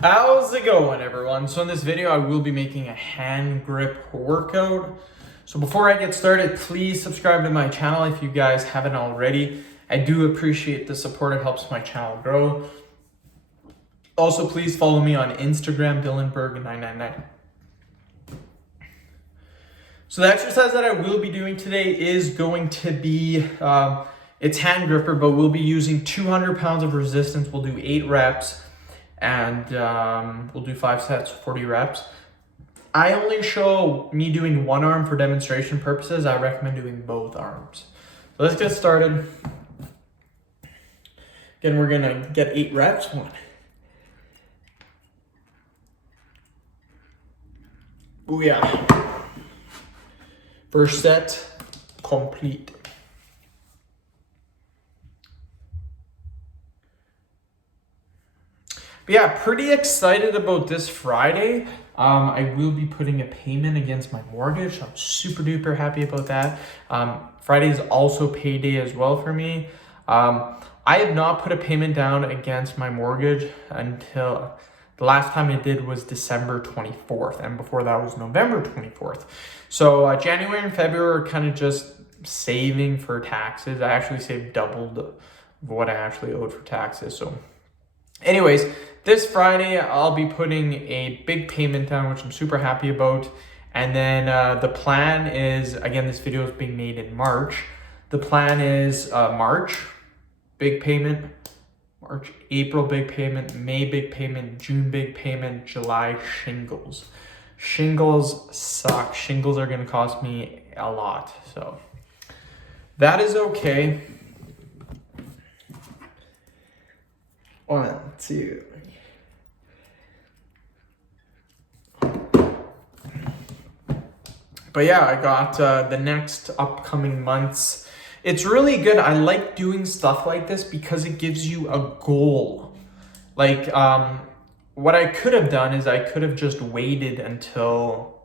How's it going, everyone? So in this video, I will be making a hand grip workout. So before I get started, please subscribe to my channel if you guys haven't already. I do appreciate the support. It helps my channel grow. Also, please follow me on Instagram, Dylanberg999. So the exercise that I will be doing today is going to be, it's hand gripper, but we'll be using 200 pounds of resistance. We'll do 8 reps. And we'll do 5 sets, 40 reps. I only show me doing one arm for demonstration purposes. I recommend doing both arms. So let's get started. Again, we're gonna get 8 reps. 1. Booyah. First set, complete. But yeah, pretty excited about this Friday. I will be putting a payment against my mortgage. I'm super duper happy about that. Friday is also payday as well for me. I have not put a payment down against my mortgage until the last time I did was December 24th. And before that was November 24th. So January and February are kind of just saving for taxes. I actually saved doubled what I actually owed for taxes. So anyways, this Friday, I'll be putting a big payment down, which I'm super happy about. And then the plan is, again, this video is being made in March. The plan is March, big payment. March, April, big payment. May, big payment. June, big payment. July, shingles. Shingles suck. Shingles are going to cost me a lot. So that is okay. 1, 2. But yeah, I got the next upcoming months. It's really good. I like doing stuff like this because it gives you a goal. Like what I could have done is I could have just waited until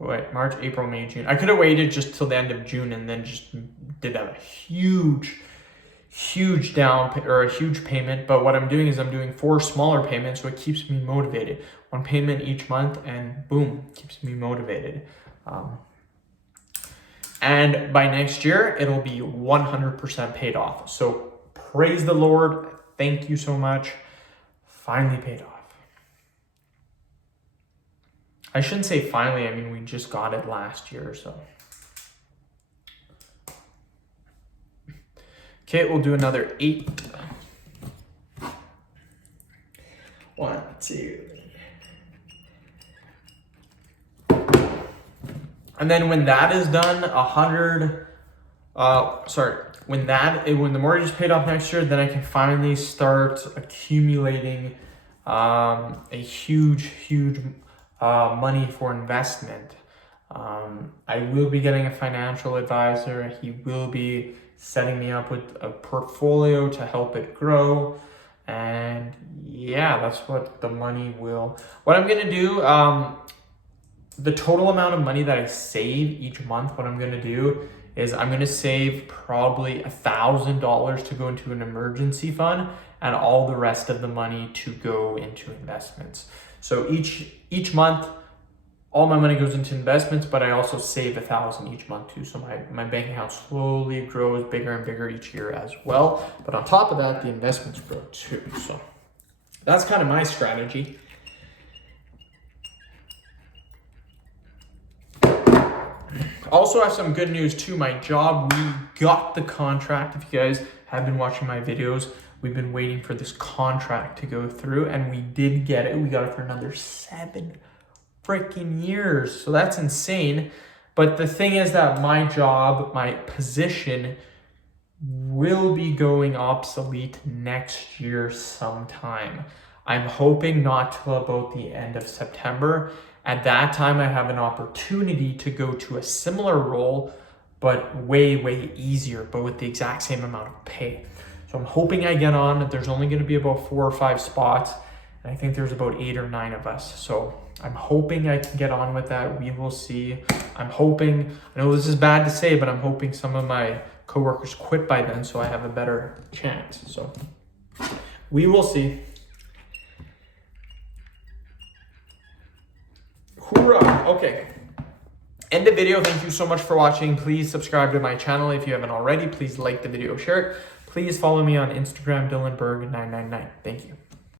March, April, May, June. I could have waited just till the end of June and then just did a huge payment. But what I'm doing is I'm doing 4 smaller payments, so it keeps me motivated. 1 payment each month, and boom, keeps me motivated. And by next year, it'll be 100% paid off. So praise the Lord. Thank you so much. Finally paid off. I shouldn't say finally. I mean, we just got it last year, so. Okay, we'll do another 8. 1, 2. And then when that is done, when the mortgage is paid off next year, then I can finally start accumulating a huge money for investment. I will be getting a financial advisor. He will be setting me up with a portfolio to help it grow. And yeah, that's what the money will. What I'm gonna do, the total amount of money that I save each month, what I'm gonna do is I'm gonna save probably $1,000 to go into an emergency fund and all the rest of the money to go into investments. So each month, all my money goes into investments, but I also save $1,000 each month too. So my bank account slowly grows bigger and bigger each year as well. But on top of that, the investments grow too. So that's kind of my strategy. Also, I have some good news too. My job, we got the contract. If you guys have been watching my videos, we've been waiting for this contract to go through, and we did get it. We got it for another 7 freaking years. So that's insane. But the thing is that my job, my position will be going obsolete next year sometime. I'm hoping not till about the end of September. At that time, I have an opportunity to go to a similar role, but way easier, but with the exact same amount of pay. So I'm hoping I get on. There's only going to be about 4 or 5 spots. And I think there's about 8 or 9 of us. So I'm hoping I can get on with that. We will see. I'm hoping, I know this is bad to say, but I'm hoping some of my coworkers quit by then so I have a better chance. So we will see. Hoorah. Okay. End the video. Thank you so much for watching. Please subscribe to my channel if you haven't already. Please like the video, share it. Please follow me on Instagram, DylanBerg999. Thank you.